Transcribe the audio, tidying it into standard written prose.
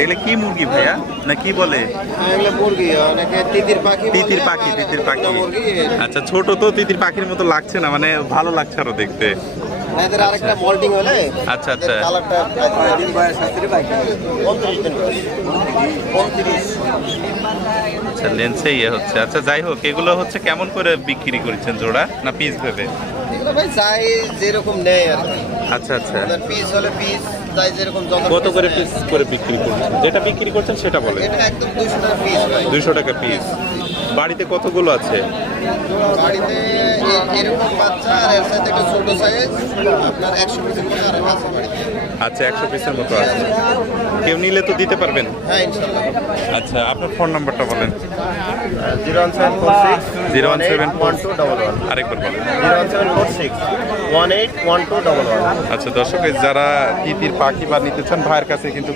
এগুলো কি মুরগি ভাইয়া না কি বলে? এগুলো মুরগি, অনেকে তিতির পাখি বলে, তিতির পাখি, আর তিতির পাখি। মুরগি। আচ্ছা, ছোট তো তিতির পাখির মতো লাগছে না, মানে ভালো লাগছে আরো দেখতে। এদের আরেকটা মল্টিং হলে আচ্ছা আচ্ছা কালারটা 35 দিন বয়স আছে ভাই, 29 দিন বয়স, 29। আচ্ছা, লেন্সে ইয়ে হচ্ছে। আচ্ছা, যাই হোক, এগুলো হচ্ছে কেমন করে বিক্রি করছেন জোড়া না পিস ভেবে? এগুলো ভাই যাই যেরকম নেয় আর কি। আচ্ছা আচ্ছা, পিস হলে পিস, যাই যেরকম যত কত করে নেয়। পিস করে বিক্রি করছেন? যেটা বিক্রি করছেন সেটা বলেন। এটা একদম 200 টাকা পিস ভাই। 200 টাকা পিস। বাড়িতে কতগুলো আছে? বাড়িতে এরকম বাচ্চা আর এর সাথে একটা ছোট সাইজ আপনার 100 পিসের মতো আর আছে বাড়িতে। আচ্ছা, 100 পিসের মতো আছে। কেউ নিলে তো দিতে পারবেন? হ্যাঁ ইনশাআল্লাহ। আচ্ছা, আপনার ফোন নাম্বারটা বলেন। 01746 01746 আরেকবার বলেন। 01746 181211। আচ্ছা দর্শক, যারা তিতির পাখি বা নিতে চান ভাইয়ের কাছে কিন্তু